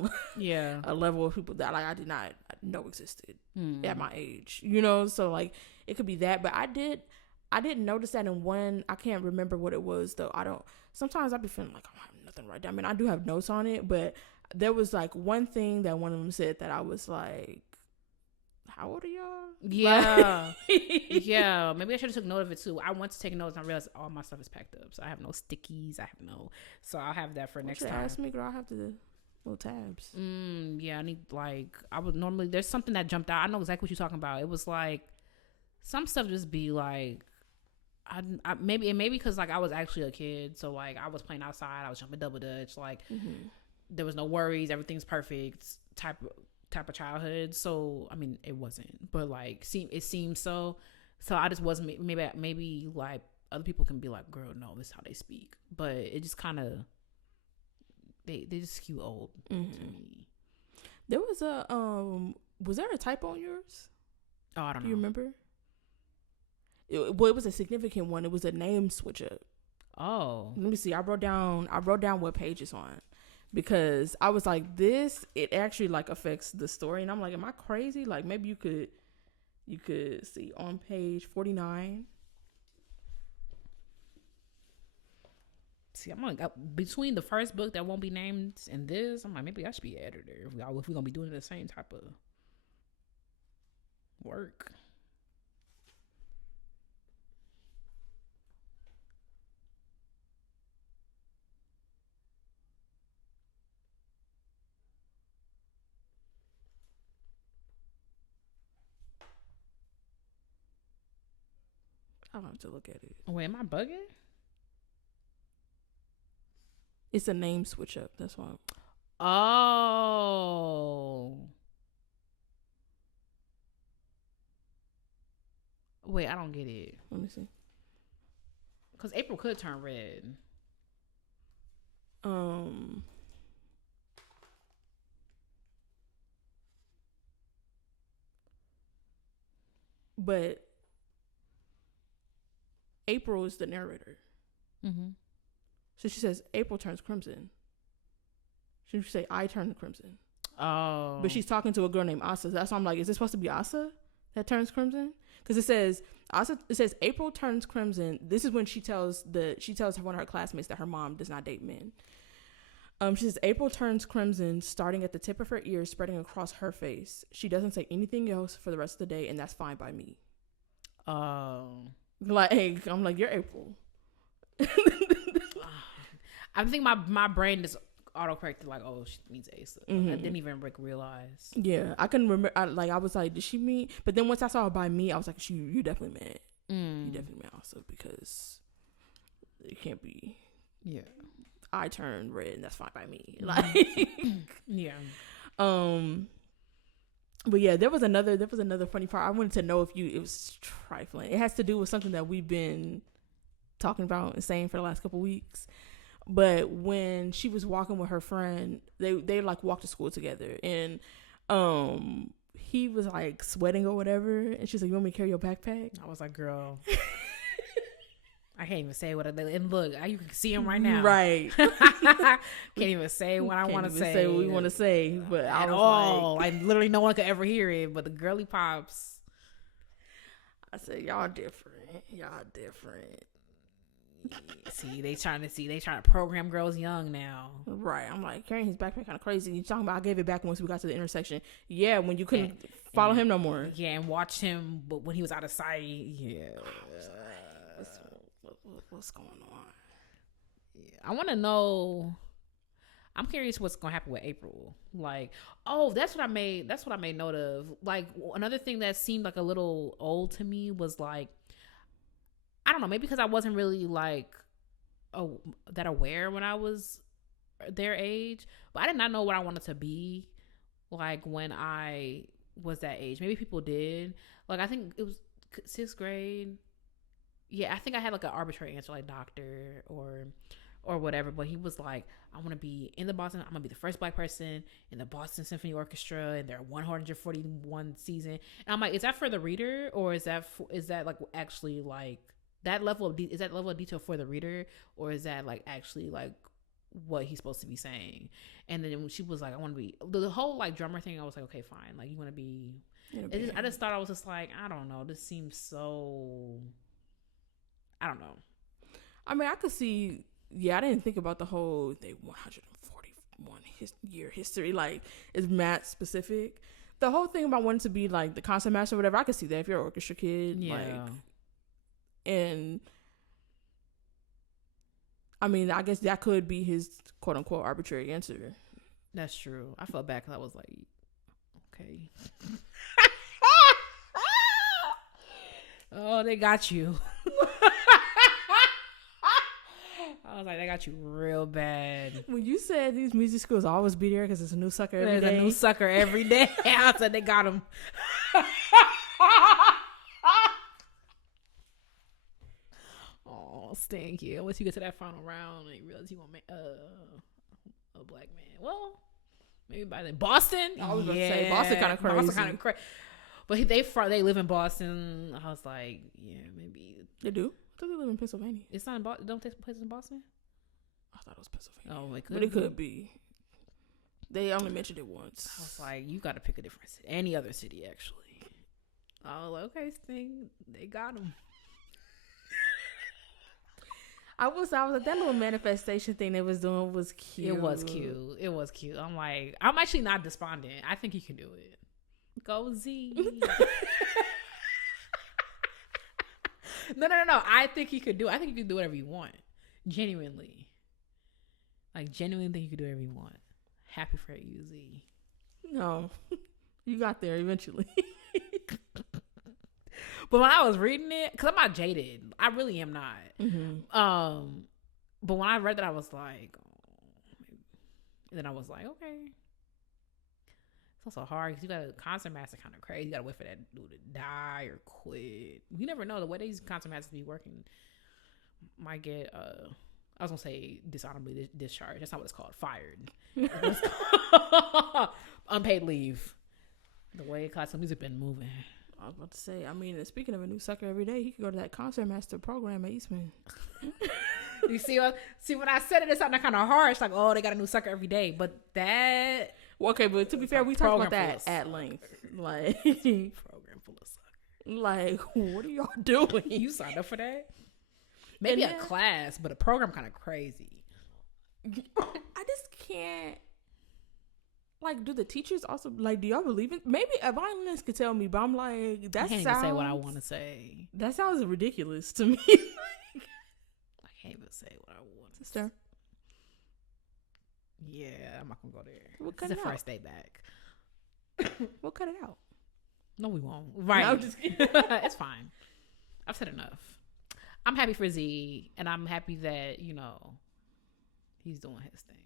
level of people that like I did not know existed at my age, you know. So like it could be that, but I didn't notice that in one. I can't remember what it was though. Sometimes I be feeling like I don't have nothing right down. I mean, I do have notes on it, but there was like one thing that one of them said that I was like, how old are y'all? Yeah. Yeah. Maybe I should have took note of it too. I went to take notes and I realized all my stuff is packed up. So I have no stickies. So I'll have that for next time. Ask me, girl. I have the little tabs. Yeah. I need there's something that jumped out. I know exactly what you're talking about. It was like, some stuff just be like, maybe because like I was actually a kid. So like I was playing outside. I was jumping double dutch. Like there was no worries. Everything's perfect type of childhood. So I mean, it wasn't, but like it seemed so I just wasn't. Maybe like other people can be like, girl, no, this is how they speak, but it just kind of they just skew old to me. There was was there a typo on yours? Oh, I don't know. Do you remember? It was a significant one. It was a name switch up. Oh, let me see. I wrote down what page it's on, because I was like, it actually like affects the story, and I'm like, am I crazy? Like maybe you could see on page 49. See, I'm like, between the first book that won't be named and this, I'm like, maybe I should be an editor if we're gonna be doing the same type of work. I'll have to look at it. Wait, am I bugging? It's a name switch up. That's why. Oh. Wait, I don't get it. Let me see. Because April could turn red. But April is the narrator. So she says April turns crimson. She should say I turn crimson. Oh. But she's talking to a girl named Asa. That's why I'm like, is this supposed to be Asa that turns crimson? Because it says April turns crimson. This is when she tells one of her classmates that her mom does not date men. She says April turns crimson, starting at the tip of her ear, spreading across her face. She doesn't say anything else for the rest of the day, and that's fine by me. Oh. Like, I'm like, you're April. I think my brain is autocorrected like, oh, she means Asa. I didn't even realize. Yeah, I couldn't remember. I was like, did she mean? But then once I saw her by me, I was like, you definitely meant. You definitely meant Asa, because it can't be Yeah. I turn red, and that's fine by me. Like, yeah. But yeah, there was another funny part. I wanted to know it was trifling. It has to do with something that we've been talking about and saying for the last couple weeks. But when she was walking with her friend, they like walked to school together, and he was like sweating or whatever, and she's like, "You want me to carry your backpack?" I was like, "Girl, I can't even say what I and look, you can see him right now, right?" Can't even say what I want to say. What we want to say, but at I was all, like literally no one could ever hear it. But the girly pops, I said, "Y'all different. Y'all different." They trying to program girls young now. Right. I'm like, carrying his backpack kind of crazy. You talking about I gave it back once we got to the intersection. Yeah, when you couldn't follow him no more. Yeah, and watched him, but when he was out of sight, yeah. What's going on? Yeah, I want to know. I'm curious what's gonna happen with April. Like, that's what I made note of. Like, another thing that seemed like a little old to me was like, I don't know, maybe because I wasn't really like that aware when I was their age, but I did not know what I wanted to be like when I was that age. Maybe people did. Like, I think it was 6th grade. Yeah, I think I had like an arbitrary answer, like doctor or whatever. But he was like, I want to be in the Boston. I'm gonna be the first Black person in the Boston Symphony Orchestra in their 141 season. And I'm like, is that for the reader, or is that like actually like that level of is that level of detail for the reader, or is that like actually like what he's supposed to be saying? And then when she was like, I want to be the whole like drummer thing, I was like, okay, fine. Like, you want to be. I just thought, I was just like, I don't know. This seems so. I don't know. I mean, I could see. Yeah, I didn't think about the whole 141 year history. Like, it's math specific. The whole thing about wanting to be like the concert master or whatever, I could see that if you're an orchestra kid. Yeah. Like, and I mean, I guess that could be his quote unquote arbitrary answer. That's true. I felt bad because I was like, okay. Oh, they got you. I was like, they got you real bad. When you said these music schools always be there because there's a new sucker every day. There's a new sucker every day. I said they got him. Oh, thank you. Once you get to that final round and you realize you want to make a Black man. Well, maybe by then. Boston? I was going to say, Boston kind of crazy. Boston kind of crazy. But they live in Boston. I was like, yeah, maybe. They do? I thought they live in Pennsylvania. It's not in Boston. Don't take place in Boston? I thought it was Pennsylvania. Oh, it could be. They only mentioned it once. I was like, you got to pick a different city. Any other city, actually. I was like, okay, Sting, they got him. I was like, that little manifestation thing they was doing was cute. It was cute. I'm like, I'm actually not despondent. I think he can do it. Go Z. No. I think he could do it. I think he could do whatever you want. Genuinely. Like, genuinely think you could do whatever you want. Happy for you, Z. No. You got there eventually. But when I was reading it, because I'm not jaded. I really am not. Mm-hmm. But when I read that, I was like, oh, and then I was like, okay. It's also hard because you got a concert master kind of crazy. You got to wait for that dude to die or quit. You never know. The way these concert masters be working might get, I was going to say dishonorably discharged. That's not what it's called. Fired. It's called unpaid leave. The way classical music been moving. I was about to say, I mean, speaking of a new sucker every day, he could go to that concert master program at Eastman. You see when I said it, it sounded kind of harsh, like, oh, they got a new sucker every day. But that... Well, okay, but to be fair, we talked about that at length. Like, program full of suckers. Like, what are y'all doing? You signed up for that? Maybe a class, but a program kind of crazy. I just can't... Like, do the teachers also, like, do y'all believe it? Maybe a violinist could tell me, but I'm like, that I can't even say what I want to say. That sounds ridiculous to me. I can't even say what I want to say. Yeah, I'm not going to go there. We'll cut it's it the out. first day back. We'll cut it out. No, we won't. Right. No, I'm just kidding. It's fine. I've said enough. I'm happy for Z, and I'm happy that, you know, He's doing his thing.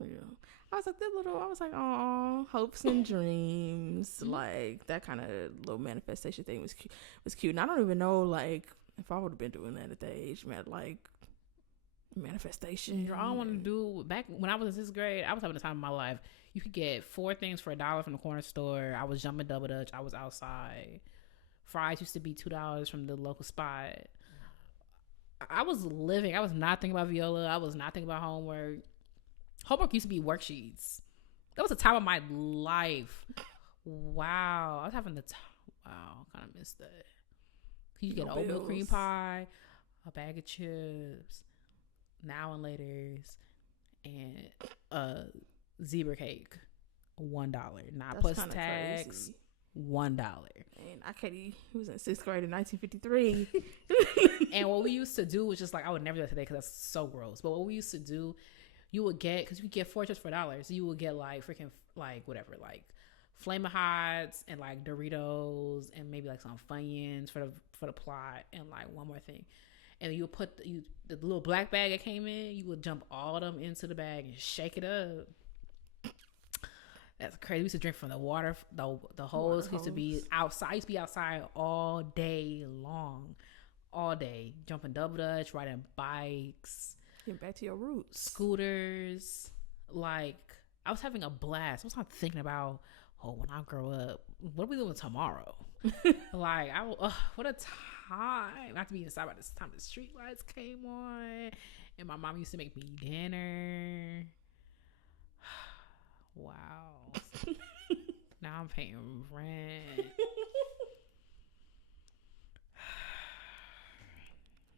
Yeah. I was like, oh, hopes and dreams. Like, that kind of little manifestation thing was cute. And I don't even know, like, if I would have been doing that at that age, man, like, manifestation. All I want to do, back when I was in 6th grade, I was having the time of my life. You could get 4 things for $1 from the corner store. I was jumping double dutch. I was outside. Fries used to be $2 from the local spot. I was living. I was not thinking about viola. I was not thinking about homework. Homework used to be worksheets. That was a time of my life. Wow. I was having the time. Wow. Kind of missed that. You get oatmeal cream pie, a bag of chips, now and laters, and zebra cake. $1. Not plus tax. Crazy. $1. And Katie was in 6th grade in 1953. And what we used to do was just like, I would never do that today because that's so gross. But what we used to do, you would get, because you get 4 chips for $1, you would get like freaking like whatever, like Flamin' Hots and like Doritos and maybe like some Funyuns for the plot and like one more thing. And you would put the little black bag that came in, you would jump all of them into the bag and shake it up. That's crazy. We used to drink from the water. The hose used to be outside. I used to be outside all day long. All day. Jumping double dutch, riding bikes. Getting back to your roots. Scooters. Like, I was having a blast. I was not thinking about, when I grow up, what are we doing tomorrow? Like, what a time. Not to be inside by this time the street lights came on. And my mom used to make me dinner. Wow. Now I'm paying rent.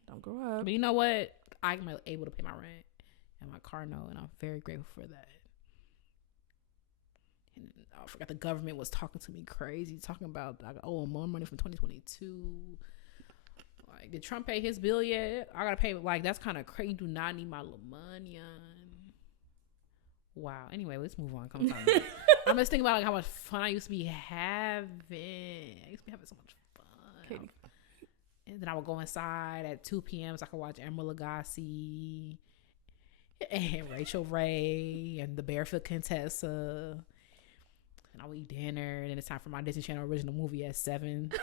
Don't grow up. But you know what? I'm able to pay my rent and my car note, and I'm very grateful for that. And I forgot the government was talking to me crazy, talking about I owe more money from 2022. Like, did Trump pay his bill yet? I gotta pay. Like, that's kind of crazy. Do not need my little money on. Wow. Anyway, let's move on. Come on. I'm just thinking about like how much fun I used to be having. I used to be having so much fun. Katie. And then I would go inside at 2 p.m. so I could watch Emeril Lagasse and Rachel Ray and the Barefoot Contessa. And I would eat dinner. And then it's time for my Disney Channel original movie at 7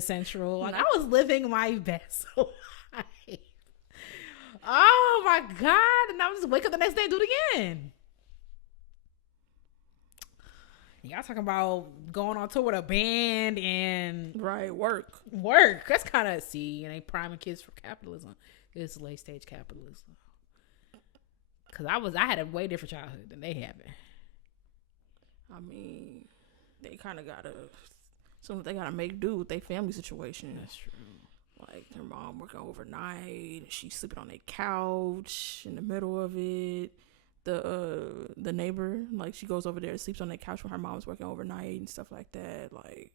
Central. Like, I was living my best life. Oh my God. And I would just wake up the next day and do it again. Y'all talking about going on tour with a band and work. That's kind of and they priming kids for capitalism. It's late stage capitalism. Cause I had a way different childhood than they have. I mean, they kind of they gotta make do with their family situation. That's true. Like, their mom working overnight, and she's sleeping on a couch in the middle of it. The neighbor, like, she goes over there and sleeps on that couch when her mom's working overnight and stuff like that. Like,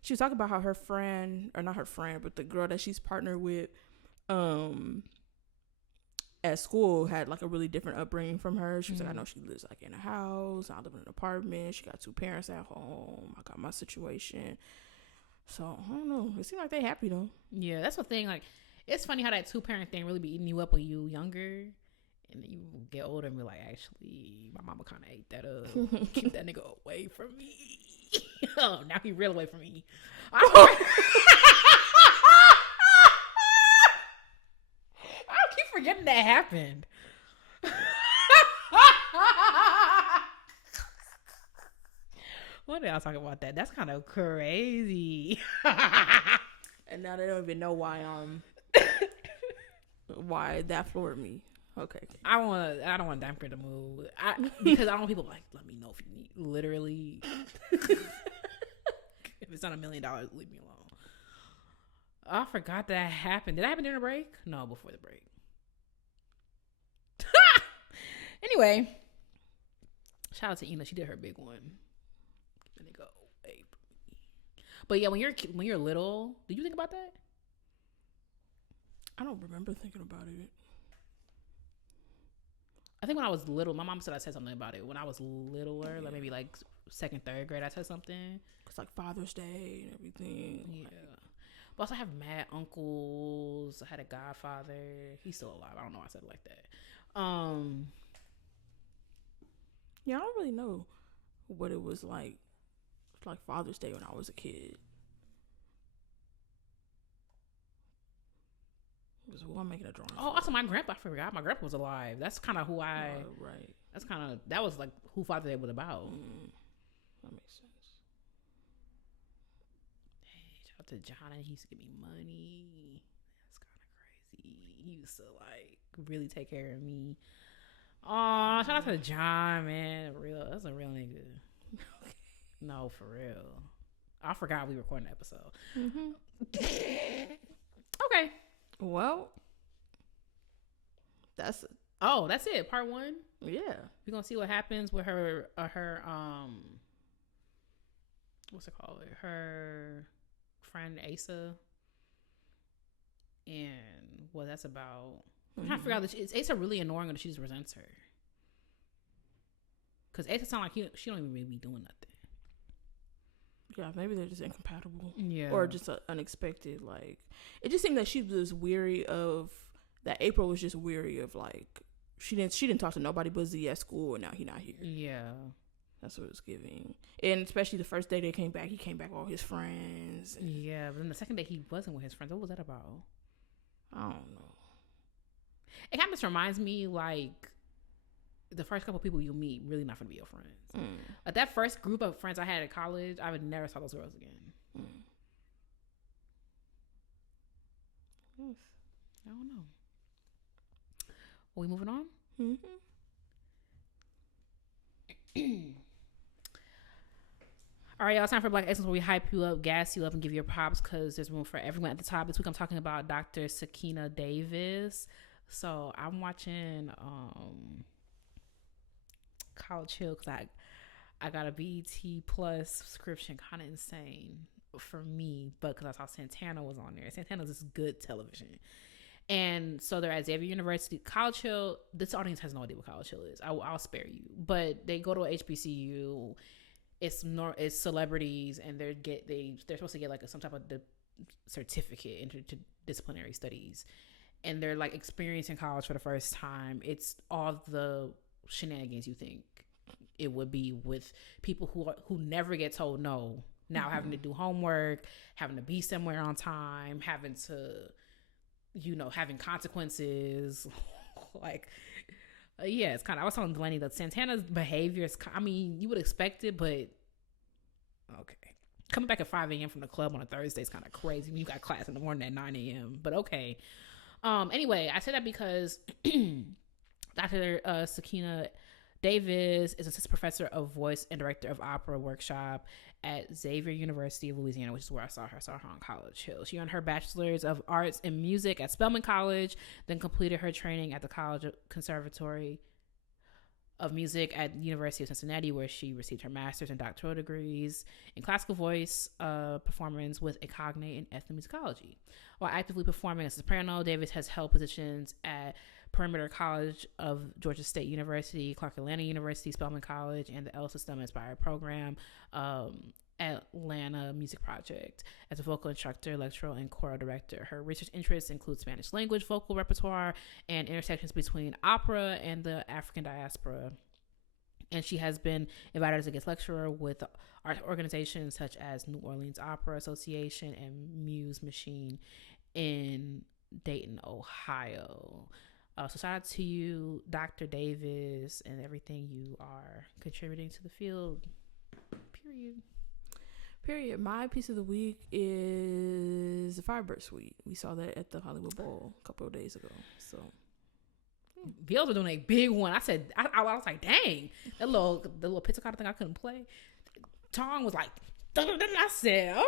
she was talking about how her friend, or not her friend, but the girl that she's partnered with at school had like a really different upbringing from her. She was like, I know she lives like in a house, I live in an apartment, she got 2 parents at home, I got my situation. So I don't know, it seems like they happy though. Yeah, that's the thing. Like, it's funny how that 2-parent thing really be eating you up when you younger, and then you get older and be like, actually, my mama kind of ate that up. Keep that nigga away from me. Oh, now he real away from me. I keep forgetting that happened. One day I'll talk about that. That's kind of crazy. And now they don't even know why why that floored me. Okay. I don't want to damper the mood. Because I don't want people like, let me know if you need, literally. If it's not $1 million, leave me alone. I forgot that happened. Did that happen during the break? No, before the break. Anyway, shout out to Ina. She did her big one. And they go, hey. But yeah, when you're little, did you think about that? I don't remember thinking about it. I think when I was little, my mom said I said something about it. When I was littler, like maybe like 2nd, 3rd grade, I said something. It's like Father's Day and everything. Yeah. But also I have mad uncles. I had a godfather. He's still alive. I don't know why I said it like that. Yeah, I don't really know what it was like Father's Day when I was a kid. Who I'm making a drawing. Oh, also my grandpa. I forgot my grandpa was alive. That's kind of who I. Right. That was like who Father's Day was about. That makes sense. Hey, shout out to John. He used to give me money. That's kind of crazy. He used to like really take care of me. Oh, shout out to John, man. That's a real nigga. Okay. No, for real. I forgot we recorded an episode. Okay. Well, that's it. Part 1. Yeah. We're gonna see what happens with her what's it called? Her friend Asa, and what that's about. I'm trying to figure out that is Asa really annoying or she just resents her? Because Asa sound like she don't even really be doing nothing. Yeah, maybe they're just incompatible. Yeah. Or just unexpected. Like, it just seemed that she was weary of, that April was just weary of, like, she didn't talk to nobody but Z at school, and now he not here. Yeah. That's what it was giving. And especially the first day they came back, he came back with all his friends. Yeah, but then the second day he wasn't with his friends. What was that about? I don't know. It kind of just reminds me, like, the first couple people you meet really not gonna be your friends. Like that first group of friends I had at college, I would never saw those girls again. Yes. I don't know. Are we moving on? All right, y'all. It's time for Black Excellence, where we hype you up, gas you up, and give you your props because there's room for everyone at the top. This week I'm talking about Dr. Sakina Davis. So I'm watching College Hill because I got a BET Plus subscription, kind of insane for me, but because I saw Santana was on there. Santana's this good television. And so they're at Xavier University. College Hill, this audience has no idea what College Hill is. I'll spare you. But they go to a HBCU. It's celebrities, and they're supposed to get like some type of certificate in interdisciplinary studies. And they're like experiencing college for the first time. It's all the shenanigans you think it would be with people who never get told no. Now having to do homework, having to be somewhere on time, having to, having consequences. Like, yeah, it's kind of, I was telling Dalanie that Santana's behavior is, you would expect it, but okay. Coming back at 5 a.m. from the club on a Thursday is kind of crazy when you got class in the morning at 9 a.m. But okay. Anyway, I say that because Dr. Sakina Davis is assistant professor of voice and director of opera workshop at Xavier University of Louisiana, which is where I saw her on College Hill. She earned her bachelor's of arts in music at Spelman College, then completed her training at the College Conservatory of Music at the University of Cincinnati, where she received her master's and doctoral degrees in classical voice performance with a cognate in ethnomusicology. While actively performing as a soprano, Davis has held positions at Perimeter College of Georgia State University, Clark Atlanta University, Spelman College, and the L System Inspired Program, Atlanta Music Project, as a vocal instructor, lecturer, and choral director. Her research interests include Spanish language vocal repertoire and intersections between opera and the African diaspora. And she has been invited as a guest lecturer with art organizations such as New Orleans Opera Association and Muse Machine in Dayton, Ohio. So shout out to you, Dr. Davis, and everything you are contributing to the field. Period. My piece of the week is the Firebird Suite. We saw that at the Hollywood Bowl a couple of days ago. So Bills are doing a big one. I was like, dang, the little pizzicato thing I couldn't play. Tong was like, I said, okay.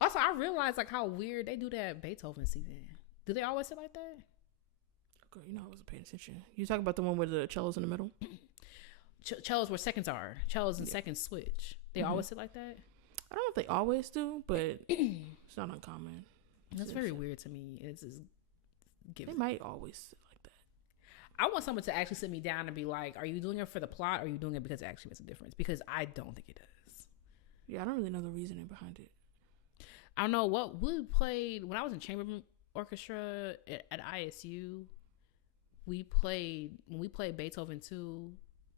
Also, I realized like how weird they do that Beethoven season. Do they always sit like that? Girl, I wasn't paying attention. You talking about the one where the cello's in the middle? Cellos where seconds are. Cellos and seconds switch. They always sit like that? I don't know if they always do, but it's not uncommon. That's very weird to me. It's just they might always sit like that. I want someone to actually sit me down and be like, are you doing it for the plot or are you doing it because it actually makes a difference? Because I don't think it does. Yeah, I don't really know the reasoning behind it. I don't know what we played when I was in chamber orchestra at ISU. When we played Beethoven 2,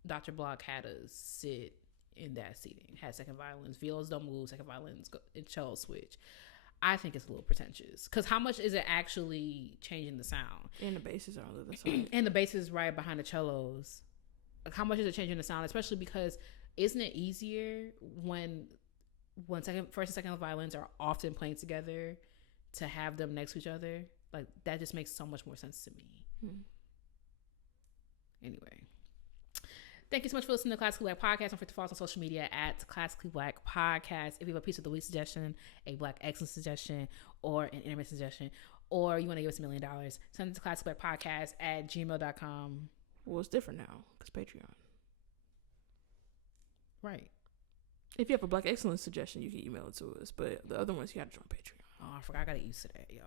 Dr. Block had us sit in that seating. Had second violins. Violas don't move. Second violins go, and cello switch. I think it's a little pretentious. Because how much is it actually changing the sound? And the basses are on the other side. And the bass is right behind the cellos. Like, how much is it changing the sound? Especially because isn't it easier when first and second violins are often playing together to have them next to each other? Like, that just makes so much more sense to me. Anyway. Thank you so much for listening to Classically Black Podcast. Don't forget to follow us on social media at Classically Black Podcast. If you have a piece of the week suggestion, a Black excellence suggestion, or an intermittent suggestion, or you want to give us $1 million, send it to classicalblackpodcast@gmail.com. Well, it's different now because Patreon. Right. If you have a Black excellence suggestion, you can email it to us. But the other ones, you got to join Patreon. Oh, I forgot. I got to get used to that, yo.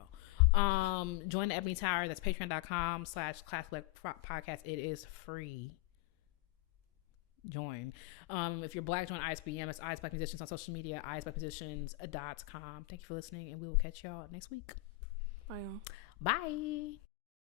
Join the Ebony Tower. That's patreon.com/classicalblackpodcast. It is free. Join. If you're Black, join ISBM. It's IS Black Musicians on social media, isblackmusicians.com. Thank you for listening, and we will catch y'all next week. Bye, y'all. Bye.